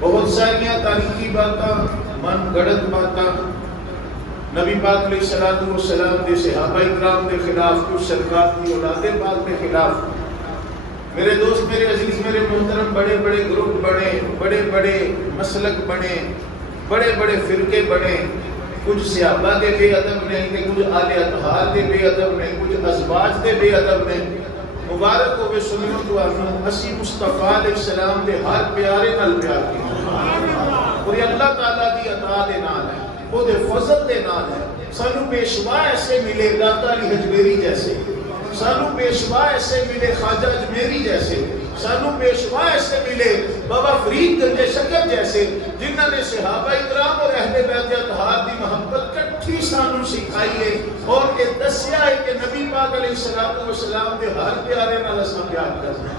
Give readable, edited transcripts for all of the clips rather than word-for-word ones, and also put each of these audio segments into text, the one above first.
بہت ساریاں تاریخی باتاں، من گڑت باتاں نبی پاک علیہ الصلوۃ والسلام دے صحابہ اکرام دے خلاف، کچھ سرکار کی اولاد پاک دے خلاف۔ میرے دوست، میرے عزیز، میرے محترم، بڑے بڑے گروپ بنے، بڑے بڑے مسلک بنے، بڑے بڑے فرقے بنے۔ کچھ صحابہ دے بے ادب نے، کچھ آل اطہار دے بے ادب نے، کچھ ازواج دے بے ادب نے۔ مبارک ہوئے سنو تو اسی مصطفیٰ علیہ السلام دے ہر پیارے نال پیار کی، اور یہ اللہ تعالیٰ دی عطا دے نال ہے، وہ دے فضل دے نال ہے۔ سانو پیشوا ایسے ملے داتا علی حجویری جیسے، سانو پیشوا ایسے ملے خواجہ اجمیری جیسے، سانو پیشوا ایسے ملے بابا فرید گنج شکر جیسے، جنہوں نے صحابہ اکرام اور اہل بیت اطہار دی محبت کٹھی سانو سکھائی ہے، اور یہ دسیا ہے کہ نبی پاک علیہ الصلوۃ والسلام دے ہر پیارے نال اساں پیار کرنا ہے۔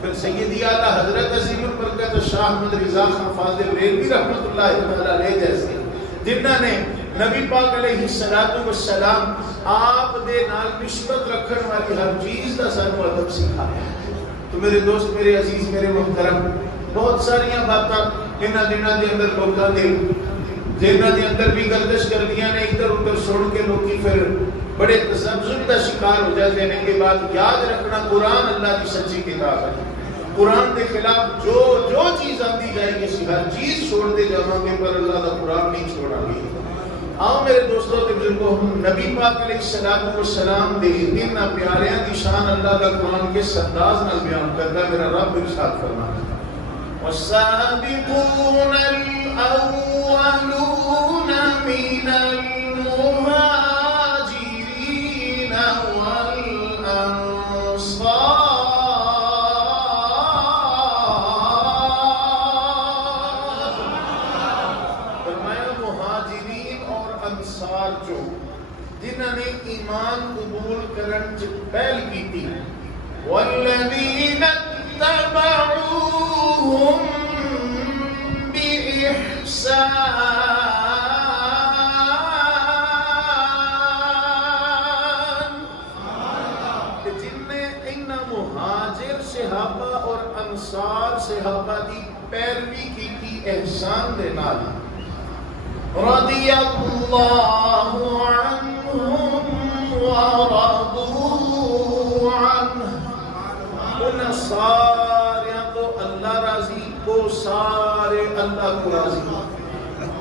پھر سیدی اعلیٰ حضرت عظیم البرکت شاہ احمد رضا خان فاضل بریلوی رحمۃ اللہ تعالی علیہ جیسے، جنہوں نے نبی پاک علیہ الصلوۃ والسلام آپ دے نال نسبت رکھن والی ہر چیز دا سانو ادب سکھایا ہے۔ تو میرے دوست، میرے عزیز، میرے محترم، بہت ساریاں باتاں انہاں دنوں دے اندر لوکاں دے ذہناں دے اندر بھی گردش کر دیاں نے، ادھر ادھر سن کے لوکی پھر بڑے تذبذب کا شکار ہو جاتے ہیں۔ کہ بات یاد رکھنا، قرآن اللہ کی سچی کتاب ہے۔ قرآن کے خلاف جو چیز آتی جائے گی، اسی ہر چیز چھوڑ دے جاؤں گے، پر اللہ کا قرآن نہیں چھوڑا گے۔ آؤ میرے دوستوں کے بزرگوں، نبی پاک علیہ الصلوۃ والسلام دے اتنا پیاریاں دی شان اللہ کا قرآن کے انداز نال بیان کرتا ہے۔ میرا رب ارشاد فرماتا ہے والسابقون الأولون من المهاجرين جنہوں نے ایمان قبول کرن چ پہل کیتی، والذین اتبعوہم بإحسان، جن نے انہاں مہاجر صحابہ اور انصار صحابہ دی پیروی کیتی احسان دے نال، رضی اللہ عنہم ورضوا عنہ، انہاں سارے تو اللہ راضی، وہ سارے اللہ کو راضی،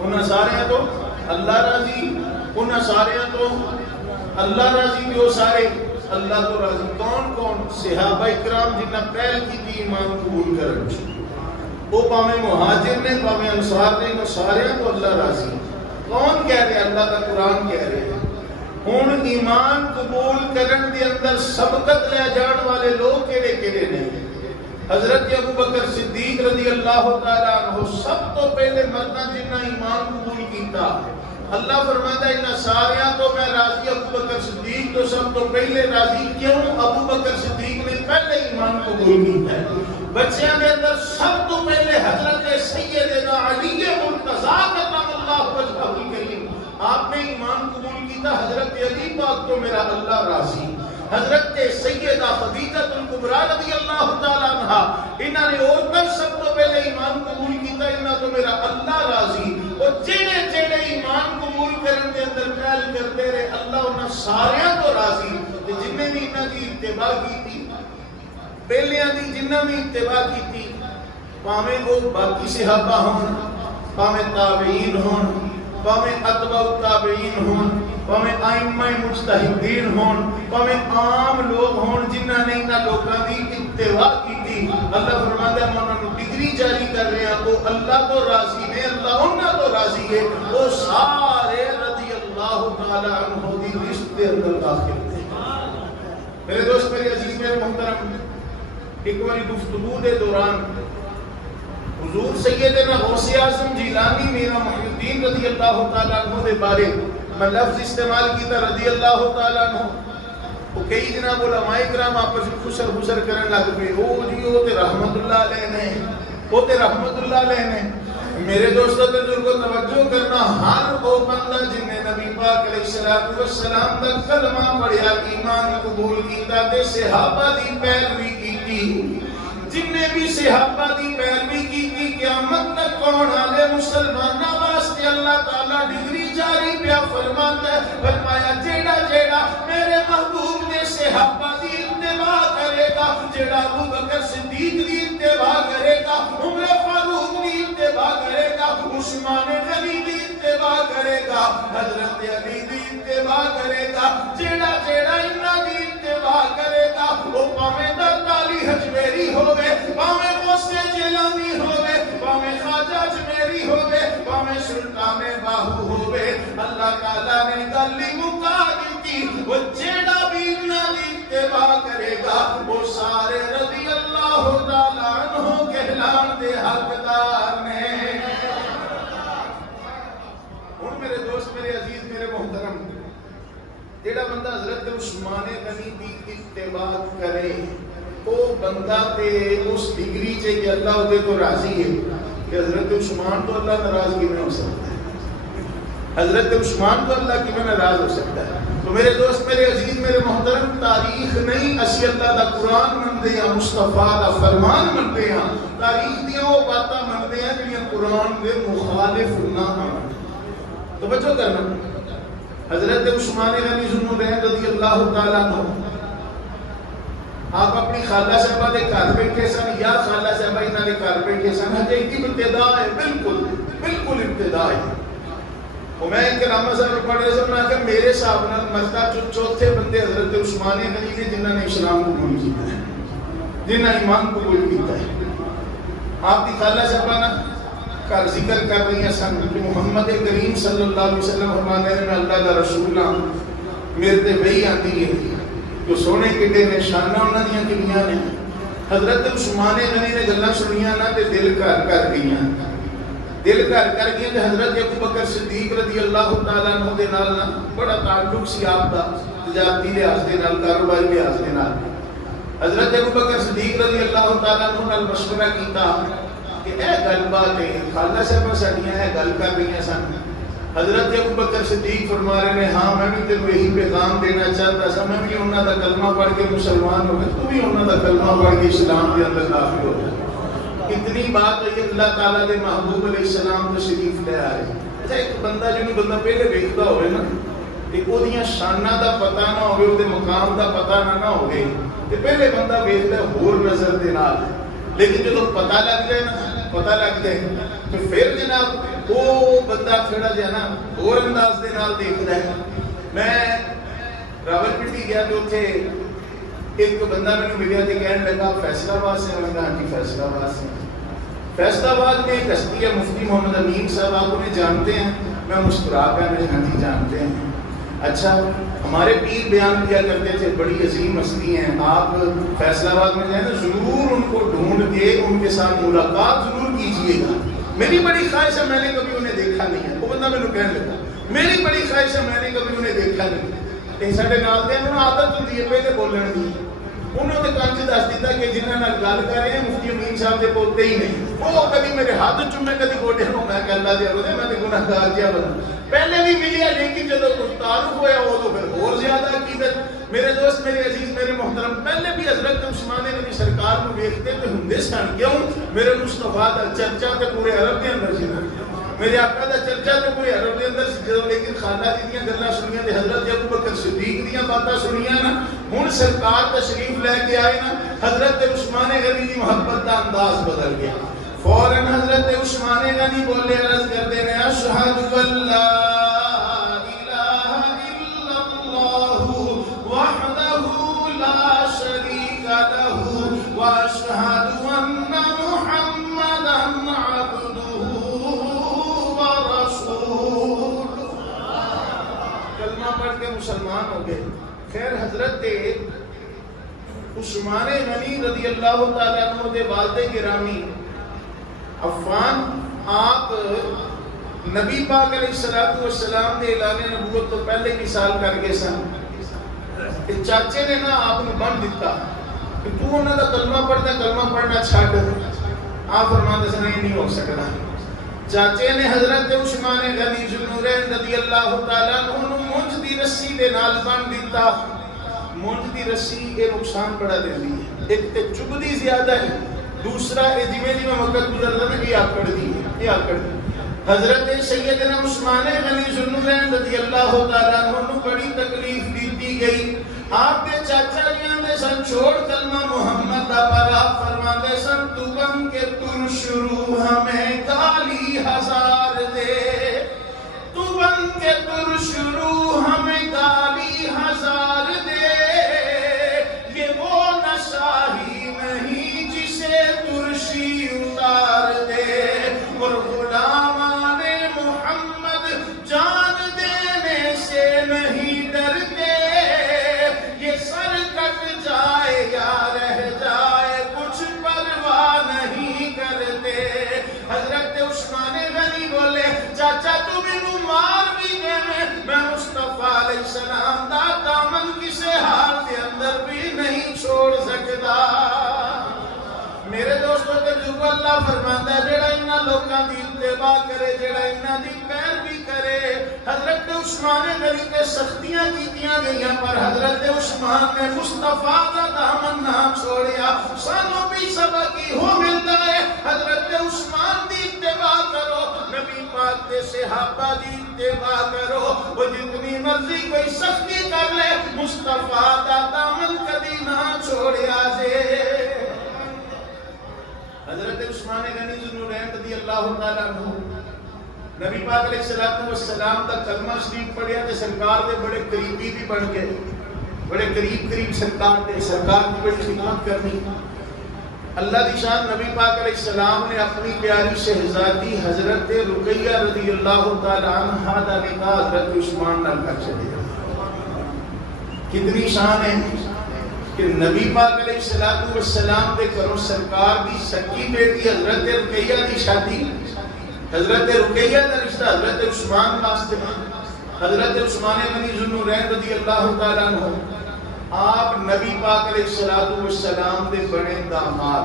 انہاں سارے تو اللہ راضی، انہاں سارے تو اللہ راضی، وہ سارے اللہ کو راضی۔ کون کون؟ صحابہ اکرام جنہاں پہل کی تھی ایمان قبول کرن، وہ پاویں مہاجر نے پاویں انصار نے، وہ سارے تو اللہ راضی۔ کون کہہ رہے؟ اللہ کا قرآن کہہ رہے ہیں۔ ہن ایمان قبول کرن دے اندر سبقت لے جان والے لوگ کیڑے کیڑے نے؟ حضرت ابو بکر صدیق رضی اللہ تعالیٰ عنہ سب تو پہلے مرداں جنہاں ایمان قبول کیتا۔ اللہ فرماتا ہے انہاں ساریاں تو میں راضی، ابو بکر صدیق تو سب تو پہلے راضی۔ کیوں؟ ابو بکر صدیق نے پہلے ایمان قبول کیتا ہے۔ بچیاں دے اندر سب تو پہلے حضرت سیدنا علی مرتضیٰ کرم اللہ وجہہ الکریم، آپ نے ایمان قبول کیتا۔ حضرت علی پاک تو میرا اللہ راضی۔ حضرت سیدہ خدیجہ الکبریٰ رضی اللہ تعالیٰ عنہ، انہوں نے اور پر سب تو پہلے ایمان قبول کیتا، انہوں تو میرا اللہ راضی۔ اور جڑے جڑے ایمان قبول کرن دے اندر پہل کرتے رہے، اللہ انہاں ساریاں تو راضی۔ جن نے بھی انہاں دی اتباع کیتی، پہلیاں دی جنہاں بھی اتباع کیتی، پاویں وہ باقی صحابہ ہون، پاویں تابعین ہون، پاویں اتباع التابعین ہون، پاویں ائمہ مجتہدین ہون، پاویں عام لوگ ہون جنہاں نے انہاں لوگاں دی اتباع کیتی، اللہ فرماتا ہے میں انہاں نوں ڈگری جاری کر رہے ہیں، وہ اللہ تو راضی نے، اللہ انہاں تو راضی ہے، وہ سارے رضی اللہ تعالی عنہ دی لسٹ دے اندر داخل تھے۔ میرے دوست، میرے عزیز، میرے محترم، ایک باری گفتگو دے دوران حضور سیدنا غوث اعظم جیلانی میرا محی الدین رضی اللہ تعالیٰ عنہ دے بارے میں لفظ استعمال کیتا رضی اللہ تعالیٰ عنہ، وہ کئی جناب علماء کرام آپس میں خسر خسر کرنے لگ پے، او جی وہ تے رحمت اللہ علیہ نے، وہ تے رحمت اللہ علیہ نے۔ میرے دوستوں کے بزرگوں توجہ کرنا، ہر وہ بندہ جن نے نبی پاک علیہ الصلوۃ والسلام کا کلمہ پڑھیا، ایمان قبول کیتا تے صحابہ دی پیروی کیتی، جن نے بھی صحابہ دی پیروی کیتی قیامت تک اللہ تعالیٰ ڈگری جاری پیا فرماتا ہے، فرمایا جیڑا جیڑا میرے محبوب نے صحابہ دی اتباع کرے گا، جیڑا ابو بکر صدیق دی اتباع کرے گا، عمر فاروق دی اتباع کرے گا، عثمان غنی دی اتباع کرے گا، حضرت علی دی اتباع کرے گا، جیڑا جیڑا انہاں دی اتباع کرے گا، وہ پاویں دتا علی حجویری ہوے، پاویں غوث جیلانی ہوے، پاویں خواجہ اجمیری ہوے، پاویں سلطان باہو ہوے، اللہ تعالیٰ نے گل ہی مکا دتی، وہ جیڑا بھی انہاں دی اتباع کرے گا وہ سارے رضی اللہ تعالیٰ عنہ کہلان دے حقدار نے۔ ہن میرے دوست، میرے عزیز، میرے محترم، جیڑا بندہ حضرت عثمان غنی دی اتباع کرے وہ بندہ تے اس ڈگری چے کہ اللہ دے تو راضی ہے کہ حضرت عثمان تو اللہ ناراض کیویں ہو سکتا ہے، حضرت عثمان تو اللہ کیویں ناراض ہو سکتا ہے۔ تو میرے دوست، میرے عزیز، میرے محترم، تاریخ نہیں، اسی اللہ دا قرآن منتے ہیں، مصطفیٰ دا فرمان منتے ہیں، تاریخ دیاں وہ باتاں منتے ہیں جنہاں قرآن دے مخالف نہ آن۔ توجہ کرنا، حضرت عثمان غنی ذو رضی اللہ تعالیٰ عنہ آپ اپنی خالہ صاحبہ دے گھر بیٹھے سن یا خالہ صاحبہ انہاں دے گھر بیٹھے سن، ہجے ابتدا ہے، بالکل ابتدا ہے۔ اور میں کرامہ صاحب پڑھ رہے سن، میں کہ میرے حساب نال مرتا چوتھے بندے حضرت عثمان غنی نے جنہاں نے اسلام قبول کیتا ہے، جنہاں ایمان قبول کیتا ہے۔ آپ کی خالہ صاحبہ نا کا ذکر کر رہی ہیں سن کہ محمد کریم صلی اللہ علیہ وسلم فرمانے میں اللہ دا رسول ہاں، میرے تے وہی آتی ہے جو سونے کڈے نے شاناں انہاں دیاں کڑیاں نے۔ حضرت عثمان غنی نے گلاں سنیاں نا تے دل کر گئیاں، دل کر گئیاں تے حضرت ابو بکر صدیق رضی اللہ تعالیٰ عنہ دے نال نا بڑا تعلق سی آپ دا، تجارتی لحاظ دے نال، کاروباری لحاظ دے نال۔ حضرت ابو بکر صدیق رضی اللہ تعالیٰ عنہ نال مشورہ کیتا کہ اے گل بات ہے، خالہ صاحبہ ساڈیاں اے گل کر رہی سن۔ حضرت ابو بکر صدیق فرما رہے ہیں ہاں میں بھی تینوں یہی پیغام دینا چاہتا سا، میں بھی انہاں دا کلمہ پڑھ کے مسلمان ہو گیا، تو بھی انہاں دا کلمہ پڑھ کے اسلام کے اندر داخل ہو گیا۔ اتنی بات ہے کہ اللہ تعالیٰ دے محبوب علیہ السلام تشریف لے آئے۔ اچھا ایک بندہ جنہوں بندہ پہلے ویکھدا ہوئے نا تے اودیاں شاناں دا پتہ نہ ہوئے، اودے مقام دا پتہ نہ ہوئے تے پہلے بندہ ویکھدا ہور نظر دے نال، لیکن جدوں پتہ لگ جائے نا، پتہ لگ جائے تو پھر جناب وہ بندہ تھوڑا جہا نا اور انداز دے نال دیکھدا ہے۔ میں راولپنڈی گیا تو اتنے ایک بندہ مینوں ملیا تے کہنے لگا فیصلہ آباد سے، میں کہا جی فیصلہ آباد سے۔ فیصلہ آباد میں ایک ہستی ہے مفتی محمد امین صاحب، آپ انہیں جانتے ہیں؟ میں مسکرا کر میں ہاں جی جانتے ہیں۔ اچھا ہمارے پیر بیان کیا کرتے تھے بڑی عظیم ہستی ہیں، آپ فیصلہ آباد میں جائیں تو ضرور ان کو ڈھونڈ کے ان کے ساتھ ملاقات ضرور کیجیے گا۔ میری بڑی خواہش ہے، میں نے کبھی انہیں دیکھا نہیں ہے۔ وہ بندہ میں نے کہنے لگا میری بڑی خواہش ہے، میں نے کبھی انہیں دیکھا نہیں۔ یہ سارے نال دے انہوں عادت ہوتی ہے پہلے بولنے کی، انہوں نے کنج دس دیتا کہ جنہاں نال گل کر رہے ہیں مفتی امین صاحب دے پوتے ہی نہیں، وہ کبھی میرے ہاتھ چومے کبھی گوڈے ہوں، میں کہ اللہ دیا بندے میں تے گناہگار جیا بنا پہلے بھی ملیا، لیکن جب کچھ تعارف ہوا وہ تو پھر اور زیادہ عقیدت۔ میرے دوست، میرے عزیز، میرے محترم، پہلے بھی حضرت عثمان غنی سرکار کو دیکھتے تو ہندے سن، کیوں؟ میرے مصطفیٰ دا چرچا تے پورے عرب دے اندر سی، میرے آقا دا چرچا تے پورے عرب دے اندر سی۔ جدوں لیکن خالہ جی دیاں گلاں سنیاں تے حضرت ابو بکر صدیق دیاں باتاں سنیاں نا، ہن سرکار تشریف لے کے آئے نا، حضرت عثمان غنی دی محبت دا انداز بدل گیا۔ فوراً حضرت عثمان غنی بولے، عرض کرتے ہیں اشہد ان لا الہ الا اللہ وحدہ لا شریک لہ واشہد ان محمدا عبدہ ورسولہ۔ کلمہ پڑھ کے مسلمان ہو گئے۔ خیر حضرت عثمان غنی رضی اللہ تعالیٰ عنہ دے والد گرامی عفان، آپ نبی پاک علیہ السلام دے اعلان نبوت تو پہلے کی سال کر گئے سن۔ چاچے نے نا آپ نے بن دیتا کہ تو انہوں دا کلمہ پڑھتا، کلمہ پڑھنا چھاڑ۔ آپ فرماتے سن یہ نہیں ہو سکتا۔ چاچے نے حضرت عثمان غنی ذوالنورین رضی اللہ تعالیٰ عنہ مونج دی رسی دے نال بن دیتا۔ مونج دی رسی یہ نقصان بڑا دیندی ہے، ایک تے چبھدی زیادہ ہے، دوسرا جی میں وقت گزرتا ہے یہ آکڑ دی، حضرت سیدنا عثمان غنی ذوالنورین رضی اللہ تعالیٰ عنہ بڑی تکلیف دیتی گئی. آپ کے چاچا جی آندے سن چھوڑ کلمہ محمد دا، پر آپ فرماندے سن تو بن کے تر شروع ہمیں گالی ہزار دے، تو بن کے تر شروع ہمیں گالی ہزار دے. یہ وہ نشہ ہی نہیں جسے ترشی اتار دے، اور غلامان محمد جان دینے سے نہیں ڈرتے. یہ سر کٹ جائے یا رہ جائے کچھ پرواہ نہیں کرتے. حضرت عثمان غنی بولے چاچا تو مینوں مار بھی دے میں مصطفیٰ علیہ السلام دا دامن کسے حال کے اندر بھی نہیں چھوڑ سکتا. میرے دوستو تجربہ اللہ فرماتا ہے جڑا انہاں لوکاں دی اتباع کرے، جڑا انہاں دی پیروی کرے. حضرت عثمان غنی تے سختیاں کیتیاں گئیاں پر حضرت عثمان نے مصطفیٰ دا دامن نہ چھوڑیا. سانوں بھی سبق ہو ملتا ہے حضرت عثمان دی اتباع کرو، نبی پاک دے صحابہ دی اتباع کرو. وہ جتنی مرضی کوئی سختی کر لے مصطفیٰ دا دامن کبھی نہ چھوڑیا جے. حضرت عثمان غنی ذوالنورین رضی اللہ تعالیٰ عنہ نبی پاک علیہ السلام کا کلمہ شریف پڑھیا تے سرکار دے بڑے قریبی بھی بن گئے، بڑے قریب سرکار دے، سرکار کی بڑی خدمت کرنی. اللہ دی شان نبی پاک علیہ السلام نے اپنی پیاری شہزادی حضرت رقیہ رضی اللہ تعالیٰ عنہا دا نکاح حضرت عثمان نال کر چھڈیا. کتنی شان ہے کہ نبی پاک علیہ السلام دے گھروں سرکار دی سکی بیٹی حضرت رقیہ دی شادی، حضرت رقیہ دا رشتہ حضرت عثمان واسطے. حضرت عثمان غنی ذوالنورین رضی اللہ تعالیٰ عنہ آپ نبی پاک علیہ السلام دے بڑے داماد.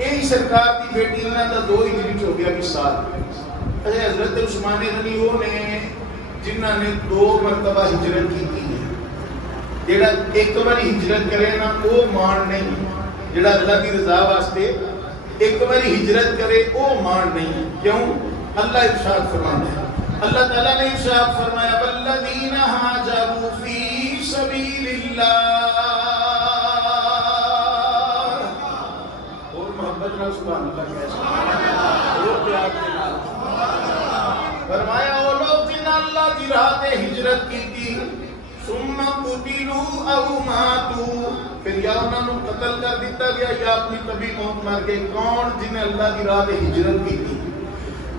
یہی سرکار دی بیٹی انہاں دا 2 ہجری ہو گیا مثال. حضرت عثمان غنی وہ نے جنہاں نے 2 مرتبہ ہجرت کی ہے. جڑا ایک باری ہجرت کرے نا وہ مان نہیں، جڑا اللہ کی رضا واسطے ایک باری ہجرت کرے وہ مان نہیں. کیوں؟ اللہ ارشاد فرماتا ہے، اللہ تعالیٰ نے ارشاد فرمایا والذین ہاجروا فی سبیل اللہ. اور محبت نہ سبحان اللہ کہہ وہ پیار کے نال فرمایا وہ لوگ جنہاں اللہ کی راہ تے ہجرت کی تھی ثم قتلوا او ماتوا، پھر یا انہوں نے قتل کر دیتا گیا یا اپنی طبی موت مر گئے. کون؟ جنہیں اللہ کی راہ تے ہجرت کی تھی.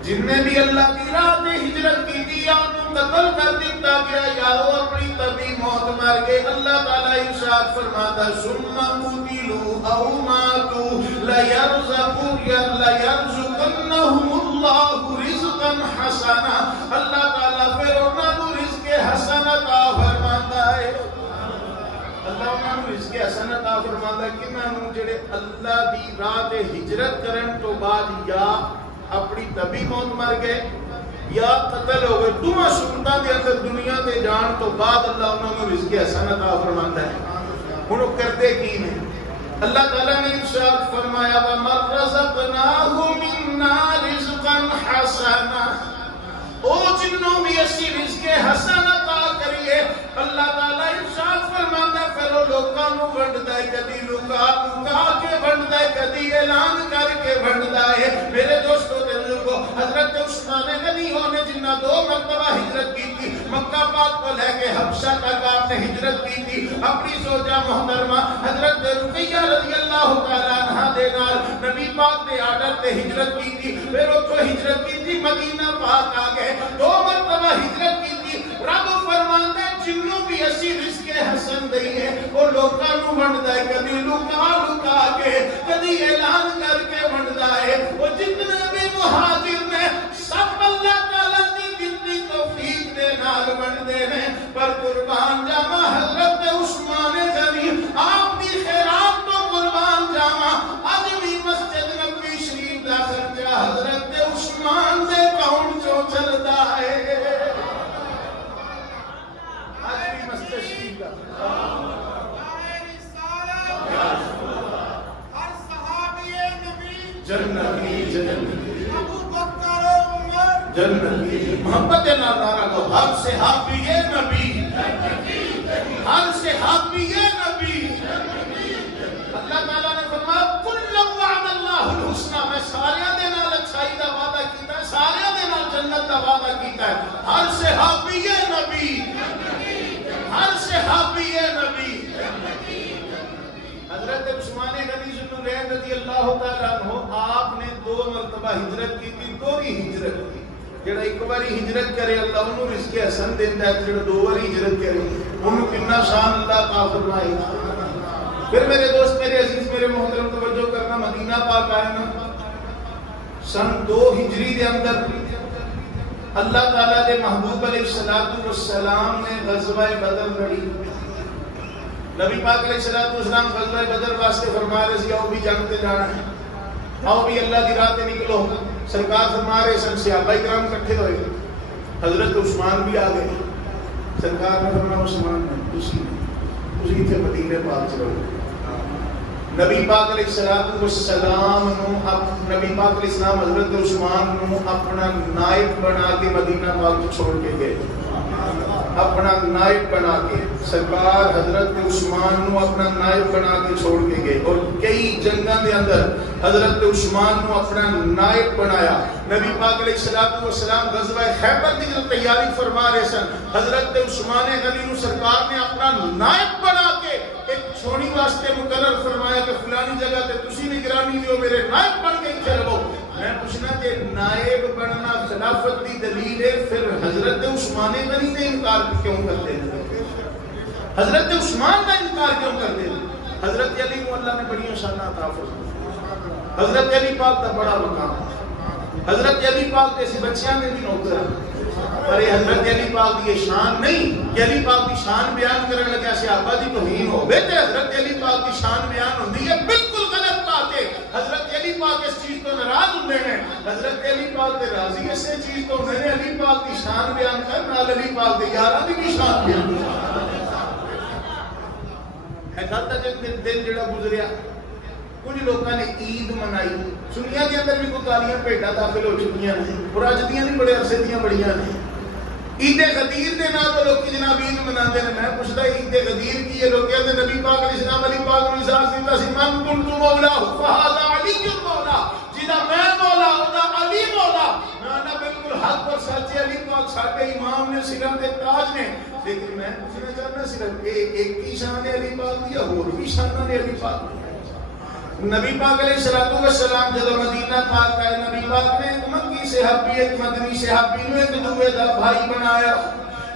جن نے بھی اللہ کی راہ تے ہجرت کی تھی یا انہوں قتل کر دیتا گیا یا وہ اپنی طبی موت مر گئے. اللہ تعالیٰ ارشاد فرماتا ثم قتلوا او ماتوا لَيَرْزُقَنَّهُمُ اللَّهُ رِزْقًا حَسَنًا. اللہ تعالیٰ پھر انہوں نے رزق حسن عطا فرماتا ہے. اللہ انہوں نے رزق حسن عطا فرماتا ہے کنہوں جڑے اللہ دی راہ تے ہجرت کرن تو بعد یا اپنی طبی موت مر گئے یا قتل ہو گئے. دونوں صورتوں کے اندر دنیا تے جان تو بعد اللہ انہوں نے رزق حسن عطا فرماتا ہے. ہن وہ کرتے کی نے؟ اللہ تعالیٰ نے ارشاد فرمایا وَمَن رَّزَقْنَاهُ مِنَّا رِزْقًا حَسَنًا. او جنوں بھی اسی رزق حسن عطا کریے اللہ تعالیٰ ارشاد فرماتا ہے پھر وہ لوکاں نوں ونڈدا ہے، کدی لکا کے ونڈدا ہے، کدی اعلان کر کے ونڈدا ہے. میرے دوستو تے بزرگو حضرت عثمان غنی نے جنہ 2 مرتبہ ہجرت کی تھی، مکہ پاک کو لے کے حبشہ تک آپ نے ہجرت کی تھی. اپنی زوجہ محترمہ حضرت رقیہ رضی اللہ تعالیٰ عنہا دے نال نبی پاک دے آرڈر تے ہجرت کی تھی. پھر اتھوں ہجرت کی تھی مدینہ پاک آ گئے. 2 مرتبہ ہجرت کی تھی. رب فرماتا ہے جنوں بھی اسی رزق حسن دئیے وہ لوکاں نوں ونڈدا ہے، کبھی لکا کے کبھی اعلان کر کے ونڈدا ہے. وہ جتنے بھی مہاجر نے سب اللہ تعالیٰ دی دتی توفیق دے نال ونڈدے نے. پر قربان جاواں حضرت عثمان غنی آپ دی خیرات تو قربان جاواں اج بھی مسجد نبوی شریف دا خرچہ حضرت عثمان دے اکاؤنٹ چوں چلدا ہے. جنتی ابو بکر جنتی، محبت نارا کو ہر صحابی نبی، ہر صحابی نبی۔ اللہ تعالیٰ نے فرمایا کل وعد اللہ الحسنى، میں سارے دے نال اچھائی دا وعدہ کیتا ہے، سارے دے نال جنت دا وعدہ کیتا ہے، ہر صحابی نبی، ہر صحابی نبی۔ حضرت عثمان غنی ذو النورین رضی اللہ تعالیٰ عنہ، آپ نے 2 مرتبہ ہجرت کی تھی، 2 ہی ہجرت کی۔ جڑا ایک باری ہجرت کرے اللہ انہوں رزق حسن دیتا ہے، جڑا 2 باری ہجرت کرے انہوں کتنا شان اللہ کا فرمائے۔ پھر میرے دوست، میرے عزیز، میرے محترم توجہ کرنا، مدینہ پاک آئے نا سن 2 ہجری دے اندر اللہ تعالیٰ دے محبوب علیہ السلام نے غزوہ بدر لڑی۔ نبی پاک علیہ السلام غزوہ بدر واسطے فرما رہے تھے آؤ بھی جنگ تے جانا ہے، آؤ بھی اللہ دی راہ تے نکلو۔ سرکار فرما رہے سن، صحابہ کرام اکٹھے ہوئے، حضرت عثمان بھی آ گئے۔ سرکار نے فرمایا عثمان نے تسی تے مدینے پاک چلو۔ نبی پاک علیہ السلام نبی پاک علیہ السلام حضرت عثمان نو اپنا نائب بنا کے مدینہ پاک چھوڑ کے گئے، اپنا نائب بنا کے۔ سرکار حضرت عثمان نو اپنا نائب بنا کے چھوڑ کے گئے، اور کئی جنگاں دے اندر حضرت عثمان نو اپنا نائب بنایا۔ نبی پاک علیہ السلام غزوہ خیبر کی جو تیاری فرما رہے سن، حضرت عثمان غنی نو سرکار نے اپنا نائب بنا کے ایک چھوڑی واسطے مقرر فرمایا کہ فلانی جگہ تے تسی نگرانی دیو، میرے نائب بن کے اتنے رہو۔ میں پوچھنا کہ نائب بننا خلافت کی دلیل ہے، پھر حضرت عثمان غنی نے انکار کیوں کرتے ہیں؟ حضرت عثمان کا انکار کیوں کرتے ہیں؟ حضرت علی کو اللہ نے بڑی شان عطا فرمائی، حضرت علی پاک کا بڑا مقام، حضرت علی پاک جیسے بچیاں میں بھی نوکر ہیں، پر یہ حضرت علی پاک کی شان نہیں کہ علی پاک کی شان بیان کرنے لگا صحابہ دی توہین ہو بیٹے۔ حضرت علی پاک کی شان بیان ہوتی ہے، بالکل غلط بات ہے۔ حضرت علی پاک اس چیز کو ناراض ہوتے ہیں، حضرت علی پاک کے راضی اس چیز کو میں نے علی پاک کی شان بیان کر، نال علی پاک کے یاراں دی بھی شان بیان کر۔ ہے کہتا دن جڑا گزریا، کچھ لوگوں نے عید منائی، سنیا کے اندر بھی کوئی کالیاں بھیڈاں داخل ہو چکی ہیں، اور اج دیاں نہیں بڑے عرصے دیاں بڑیاں نے۔ عید غدیر دے نال وہ لوگ جناب عید مناتے ہیں۔ میں پوچھتا عید غدیر کی ہے؟ لوگ کہتے ہیں نبی پاک علیہ السلام علی پاک نے اجازت دیتا سی من کنت مولا فہذا علی مولا، جدا میں مولا اودا علی مولا۔ میں بالکل حق اور سچ، علی پاک ساڈے امام نے، سروں دے تاج نے۔ لیکن میں پوچھنا چاہتا صرف ایک ہی شان ہے علی پاک دی، اور بھی شان ہے علی پاک دی؟ نبی پاک علیہ السلام جب مدینہ پاک آئے، نبی پاک نے مکی صحابی ایک مدنی صحابی نو ایک دوے دا بھائی بنایا۔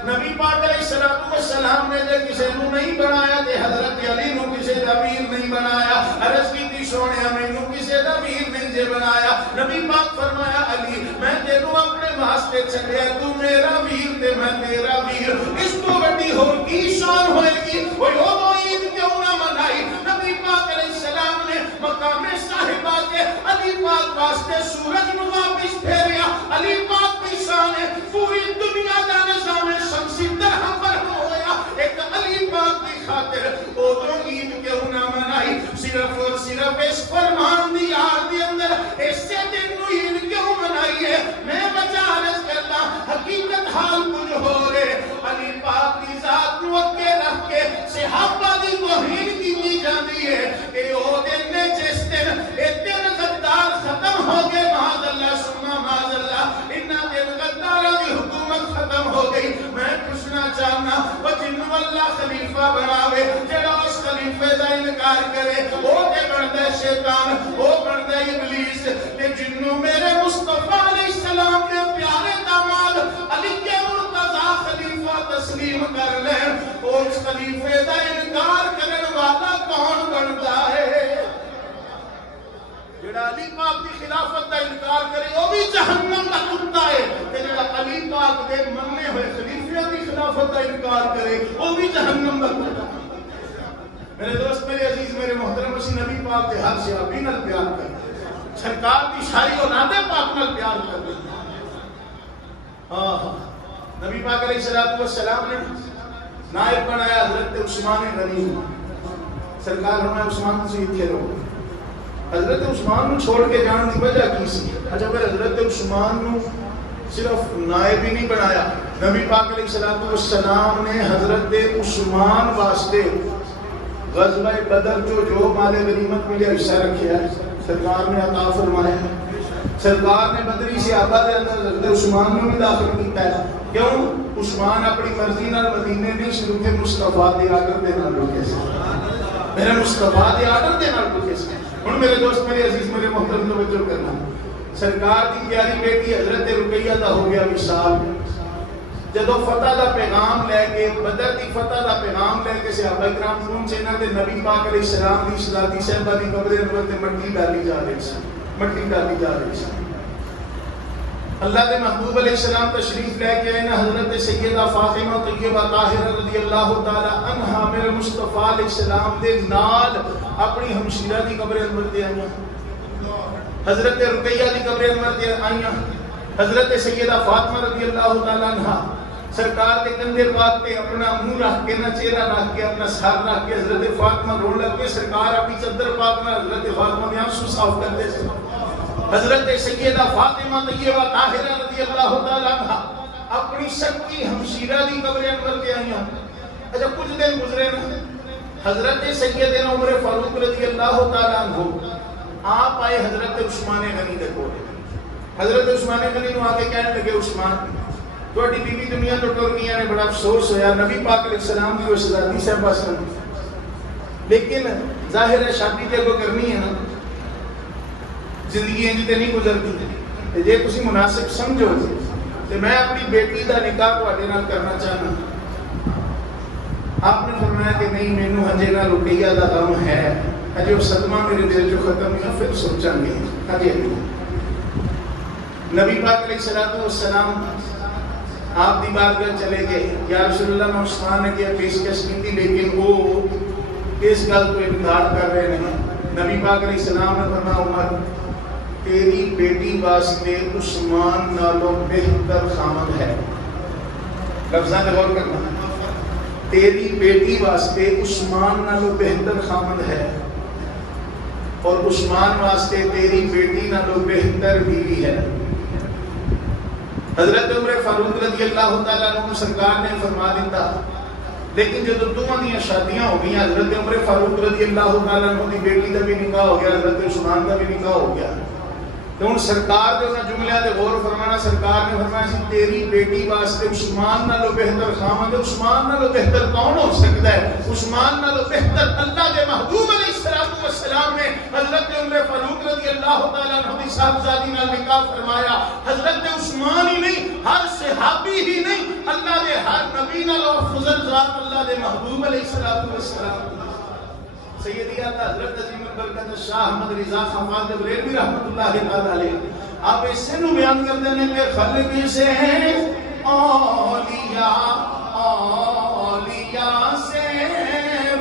نبی پاک علیہ السلام نے جے کسے نو نہیں بنایا تے حضرت علی نو کسے دا ویر نہیں بنایا۔ عرض کی سونیا مینوں کسے دا ویر نہیں جے بنایا۔ نبی پاک فرمایا علی میں تینوں اپنے واسطے چھڈیا، تو میرا ویر تے میں تیرا ویر، اس تو بڑی ہور کی شان ہوئے گی؟ اوئے او عید کیوں نہ منائی؟ نبی پاک علیہ السلام نے مقام صاحبہ کے علی پاک واسطے سورج نو واپس پھیریا۔ علی پاک کی شان ہے، پوری دنیا دا نظام شمسی درہم پر ہویا، ایک علی پاک کی خاطر او تو عید کیوں نہ منائی؟ صرف اور صرف اس فرمان دی یاد دی اندر اس سے دن نو عید کیوں منائی ہے؟ میں بچا عرض کرتا حقیقت حال کچھ ہو رہے، علی پاک کی ذات نو اگے رکھ کے صحابہ دی توہین کی جاتی ہے کہ او دن نے جس دن دن غدار ختم ہو گئے، معاذ اللہ ثم معاذ اللہ، انہاں دن غدارہ دی حکومت ختم ہو گئی۔ میں پوچھنا چاہنا وہ جنوں اللہ خلیفہ بناوے، جڑا اس خلیفے دا انکار کرے وہ تے بندا شیطان، وہ بندا ابلیس۔ کہ جنوں میرے مصطفیٰ علیہ السلام کے پیارے داماد علی کے مرتضی خلیفہ تسلیم کر لیں، اس خلیفے دا انکار کرنے والا کون بنتا ہے؟ جڑا علی پاک کی خلافت کا انکار کرے وہ بھی جہنم کا کتا ہے، جڑا علی پاک کے مننے ہوئے خلیفہ کی خلافت کا انکار کرے وہ بھی جہنم کا کتا ہے۔ میرے دوست، میرے عزیز، میرے محترم، اسی نبی پاک کے ہر صحابی نال پیار کریں، سرکار کی ساری اولاد پاک نال پیار کریں۔ نبی پاک علیہ السلام نے نائب بنایا حضرت عثمان غنی۔ سرکار ہمیں عثمان سے اتنے رہو۔ حضرت عثمان نو چھوڑ کے جان دی وجہ کی سی؟ اچھا پھر حضرت عثمان نو صرف نائب ہی نہیں بنایا، نبی پاک علیہ السلام نے حضرت عثمان واسطے غزوہ بدر جو مال غنیمت ملے حصہ رکھا ہے، سرکار نے عطا فرمایا ہے۔ سرکار نے بدری صحابہ دے اندر حضرت عثمان نے بھی داخل کیتا ہے۔ کیوں؟ عثمان اپنی مرضی نال مدینے نہیں صرف مصطفیٰ دے آرڈر دے نال رکے سی، میرے مصطفیٰ دے آرڈر دے نال رکے سی۔ ہن میرے دوست، میرے عزیز، میرے محترم توجہ کرنا، سرکار کی پیاری بیٹی حضرت رقیہ دا ہو گیا وصال۔ جدو فتح دا پیغام لے کے، بدر دی فتح دا پیغام لے کے صحابہ کرام پہنچے نا تے نبی پاک علیہ السلام دی شہزادی صاحبہ دی قبر انور تے مٹی ڈالی جا رہی سی، مٹی ڈالی جا رہی سی۔ اللہ دے محبوب علیہ السلام تشریف لے کے آئے نا حضرت سیدہ فاطمہ طیبہ طاہرہ رضی اللہ تعالی عنہا میرے مصطفیٰ علیہ السلام دے نال اپنی ہمشیرہ دی قبر انور تے آئیاں، حضرت رقیہ دی قبر انور تے آئیاں، حضرت سیدہ فاطمہ رضی اللہ تعالی عنہا سرکار کے کندھے پاک پہ اپنا منہ رکھ کے، نہ چہرہ رکھ کے، اپنا سر رکھ کے حضرت فاطمہ رو لگ کے سرکار اپنی چادر پاک میں حضرت فاطمہ نے آنسو صاف کرتے تھے۔ حضرت سیدہ فاطمہ طیبہ طاہرہ رضی اللہ تعالی عنہا اپنی سکی ہمشیرہ دی قبر انور تے آئیاں۔ اچھا کچھ دن گزرے نا، حضرت سیدنا عمر فاروق رضی اللہ تعالی عنہ آپ آئے حضرت عثمان غنی دے کول۔ حضرت عثمان غنی نو آ کے کہنے لگے، عثمان تہاڈی بیوی دنیا تو ٹر گئی نے، بڑا افسوس ہویا، نبی پاک علیہ السلام دی شہزادی صاحبہ سن، لیکن ظاہر ہے شادی تے کو کرنی ہے نا، زندگی انج تے نہیں گزرتی، جے تسی مناسب سمجھو تے میں اپنی بیٹی دا نکاح تہاڈے نال کرنا چاہنا۔ آپ نے فرمایا کہ نہیں، مینوں ہجے نہ رقیہ دا غم ہے، ہجے وہ صدمہ میرے دل جو ختم نہیں، پھر سوچاں گے ہجے نہیں۔ نبی پاک علیہ السلام آپ دی بارگاہ چلے گئے، یا رسول اللہ میں عثمان نے کیا پیشکش کی تھی، لیکن وہ اس گل کو انکار کر رہے نہیں۔ نبی پاک علیہ السلام نے فرمایا، عمر تیری بیٹی واسطے عثمان نالوں بہتر خامد ہے۔ لفظاں تے غور کرنا، تیری بیٹی واسطے عثمان نالوں بہتر خامد ہے، اور عثمان واسطے تیری بیٹی نالوں بہتر بیوی ہے۔ حضرت عمر فاروق رضی اللہ تعالیٰ عنہ سرکار نے فرما دیتا، لیکن جب دونوں دیا شادیاں ہو گئی، حضرت عمر فاروق رضی اللہ تعالیٰ عنہ دی بیٹی کا بھی نکاح ہو گیا، حضرت عثمان کا بھی نکاح ہو گیا، تو ان سرکار جو جملے دے غور فرمانا، سرکار نے فرمایا سی تیری بیٹی واسطے عثمان نالو بہتر خامد ہے۔ عثمان نالو بہتر کون ہو سکتا ہے؟ عثمان نالو بہتر اللہ دے محبوب علیہ السلام نے حضرت عمر فاروق رضی اللہ تعالیٰ عنہ دی صاحبزادی نال نکاح فرمایا۔ حضرت عثمان ہی نہیں، ہر صحابی ہی نہیں، اللہ دے ہر نبی نال افضل ذات اللہ دے محبوب علیہ السلام سیدی آتا حضرت عظیم البرکت شاہ احمد رضا خان بریلوی رحمت اللہ تعالی علیہ، آپ اس سے نو بیان کر دینے کہ خلق سے اولیاء، اولیاء سے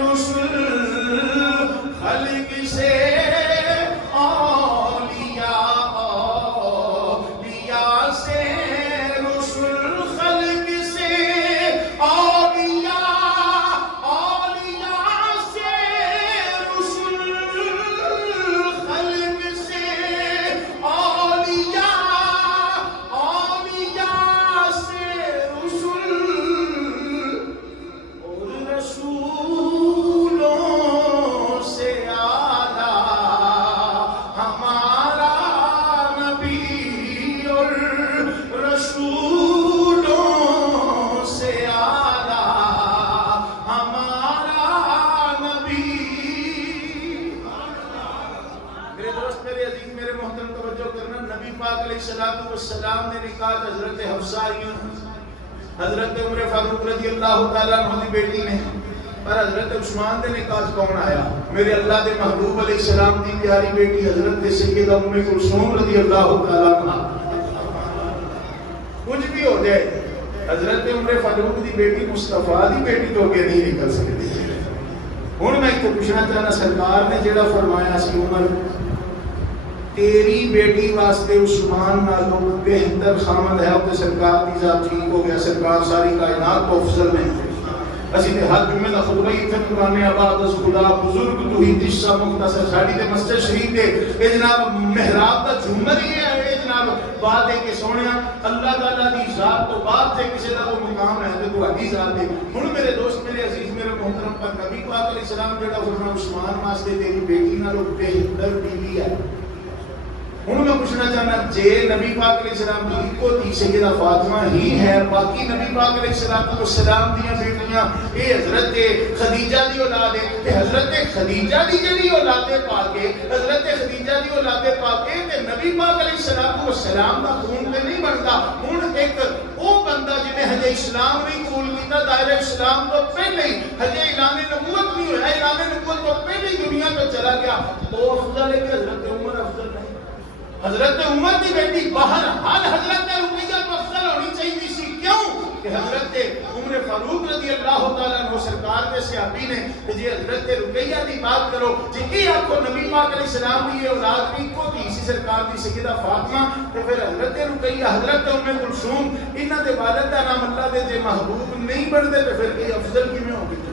رسل، خلق سے اولیاء، اولیاء سے رسل، خلق سے اولیاء، السلام نے نکاح حضرت حفصہ حضرت عمر فاروق رضی اللہ تعالیٰ عنہ دی بیٹی نے، پر حضرت عثمان دے نکاح کون آیا؟ میرے اللہ دے محبوب علیہ السلام دی پیاری بیٹی حضرت سیدہ ام کلثوم رضی اللہ تعالیٰ عنہ۔ کچھ بھی ہو جائے، حضرت عمر فاروق دی بیٹی مصطفیٰ دی بیٹی تو آگے نہیں نکل سکتی۔ ہن میں تو پوچھنا چاہنا، سرکار نے جڑا فرمایا سی عمر تیری بیٹی واسطے عثمان نالوں بہتر خامد ہے، اب سرکار دی ذات ٹھیک ہو گیا، سرکار ساری کائنات کو افضل میں۔ اسی نے ہر جمعے دا خطبہ اتنے قرآن آباد از خدا بزرگ توحید شاہ مختصر ساڑی دے مسجد شریف دے اے جناب محراب دا جھومر ہی ہے، اے جناب نال بات ہے کہ سونیا اللہ تعالیٰ دی ذات تو بعد سے کسی کا کوئی مقام ہے تو تہاڈی ذات ہے. ہن میرے دوست میرے عزیز میرے محترم پر نبی پاک علیہ السلام جڑا فرمایا عثمان واسطے تیری بیٹی نالوں بہتر بیوی ہے. ہوں میں پوچھنا چاہنا جے نبی پاک علیہ السلام کی ایکو تھی سیدہ فاطمہ ہی ہے, باقی نبی پاک علیہ السلام دیاں بیٹیاں اے حضرت خدیجہ دی اولاد ہے, تے حضرت خدیجہ دی جڑی اولاد پاک ہے, حضرت خدیجہ دی اولاد پاک ہے تے نبی پاک علیہ السلام دا خون تے نہیں بنتا. ہن ایک او بندہ جنے ہجے اسلام نہیں قبول کیتا دائرہ اسلام تو پہلے ہی ہجے اعلان نبوت نہیں ہویا, اعلان نبوت تو پہلے ہی دنیا تو چلا گیا, او افضل ہے کہ حضرت عمر افضل نہیں؟ حضرت عمر کی بیٹی بہرحال حضرت رقیہ کو افضل ہونی چاہیے سی. کیوں کہ حضرت عمر فاروق رضی اللہ تعالیٰ عنہ سرکار کے صحابی نے جی حضرت رقیہ کی بات کرو جی یہ آپ کو نبی پاک علیہ السلام کی اولاد بھی کو تھی اسی سرکار کی سیدہ فاطمہ تو پھر حضرت رقیہ حضرت ام کلثوم انہاں دے والد دا نام اللہ دے جے محبوب نہیں بنتے تو پھر یہ افضل کیویں ہو گئی؟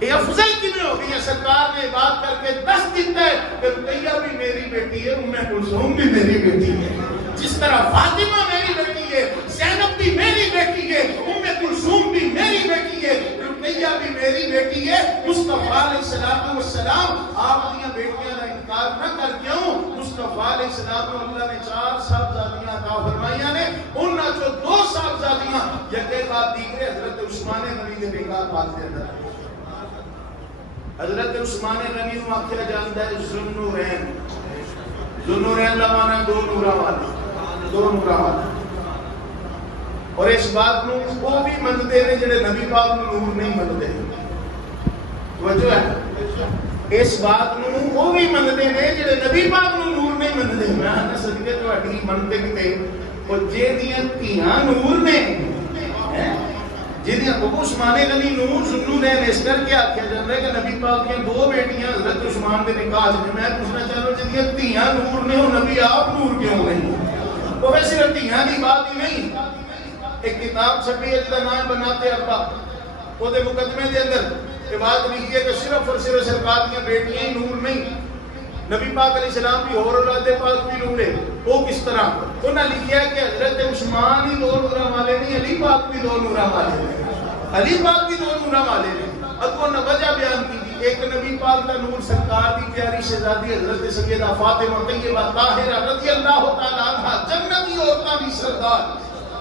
یہ افضل کیویں ہو گئی؟ سرکار نے بات کر کے دس دیتا ہے کہ رقیہ بھی میری بیٹی ہے, ام کلثوم بھی میری بیٹی ہے. جس طرح فاطمہ میری بیٹی ہے, زینب بھی میری بیٹی ہے, ام کلثوم بھی میری بیٹی ہے, رقیہ بھی میری بیٹی ہے. مصطفیٰ علیہ السلام آپ کی بیٹیاں کا انکار نہ کر. کیوں؟ مصطفیٰ علیہ السلام کو اللہ نے 4 صاحبزادیاں عطا فرمائیاں نے, انہاں چوں 2 صاحبزادیاں یکے بعد دیگرے حضرت عثمان غنی دے بیکار پاک دے اندر. حضرت عثمان غنی کو آخیا جانتا ہے ذوالنورین. ذوالنورین لمانا 2 نوراں والا, 2 نوراں والا. اور اس بات نو وہ بھی منتے ہیں جڑے نبی پاک نو نور نہیں منتے. توجہ ہے, اس بات نو وہ بھی منتے ہیں جڑے نبی پاک نو نور نہیں منتے. میں آنا صدقے تہاڈی منتے کتے او جے دیاں دھیاں نور نے جنہیں ابو عثمان غنی نور ذوالنورین اس کر کے آخیا جاتا ہے کہ نبی پاک کی 2 بیٹیاں حضرت عثمان کے نکاح میں. میں پوچھنا چاہ رہا ہوں جنہیں دھیاں نور نے وہ نبی آپ نور کیوں نہیں؟ وہ ویسے دھیاں کی بات ہی نہیں. ایک کتاب چھپی ہے جس کا نام بناتے ابا, وہ مقدمے کے اندر یہ بات لکھی ہے کہ صرف اور صرف سرکار کی بیٹیاں ہی نور نہیں, نبی پاک علیہ السلام کی اور اولاد پاک بھی نور ہے. وہ کس طرح؟ انہوں نے لکھا کہ حضرت عثمان ہی 2 نوراں والے نہیں, علی پاک بھی 2 نوراں والے ہیں. علی پاک بھی 2 نوراں والے ہیں. اب وہ وجہ بیان کی تھی. ایک نبی پاک کا نور سرکار کی پیاری شہزادی حضرت سیدہ فاطمہ طیبہ طاہرہ رضی اللہ تعالیٰ عنہا جنتی عورتاں دی سردار.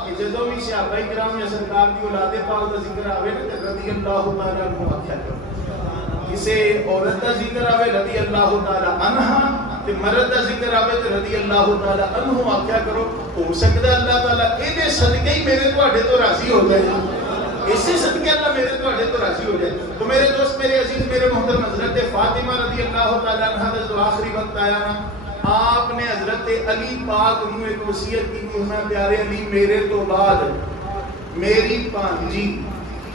کہ جدوں بھی صحابہ کرام یا سرکار کی اولاد پاک کا ذکر آوے تے رضی اللہ تعالیٰ عنہ آخیا کرو. کسی عورت کا ذکر آوے رضی اللہ تعالیٰ عنہا, تے مرد کا ذکر آوے تے رضی اللہ تعالیٰ عنہ آخیا کرو. ہو سکتا ہے اللہ تعالیٰ اے صدقے ہی میرے تواڈے تو راضی ہو جائے, اسی صدقے اللہ میرے تواڈے تو راضی ہو جائے. تو میرے دوست میرے عزیز میرے محترم حضرت فاطمہ رضی اللہ تعالیٰ عنہ کا جو آخری وقت آیا نا, آپ نے حضرت علی پاک نو ایک وصیت کی کہ میں پیارے علی میرے تو بعد میری بھانجی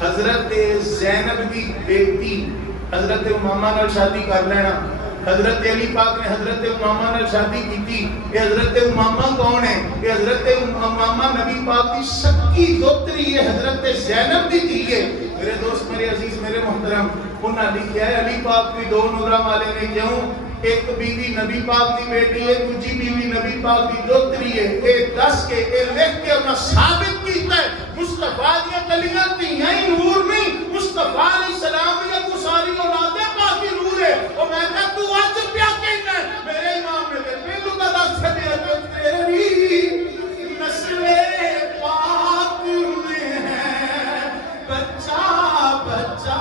حضرت زینب کی بیٹی حضرت امامہ نال شادی کر لینا. حضرت علی پاک نے حضرت امامہ نال شادی کی تھی. یہ حضرت امامہ کون ہے؟ یہ حضرت امامہ نبی پاک کی سکی دوتری ہے, حضرت زینب دی تھی ہے. میرے دوست میرے عزیز میرے محترم, انہاں لکھا ہے علی پاک بھی 2 نوراں والے نے. کیوں؟ ایک بیوی نبی پاک کی بیٹی ہے, دوسری بیوی نبی پاک کی دوتری ہے. اے 10 کے اے لکھ کے انہاں ثابت کیتا ہے مصطفیٰ دی کلیاں دھیاں ہی نور نہیں, مصطفیٰ علیہ السلام دی ساری اولاد پاک کی نور ہے. اور میں کہا تو اج پیا کہنا ہے میرے امام نے پہلو کا دس چھڈیا کہ تیری نسل پاک میں ہے بچہ بچہ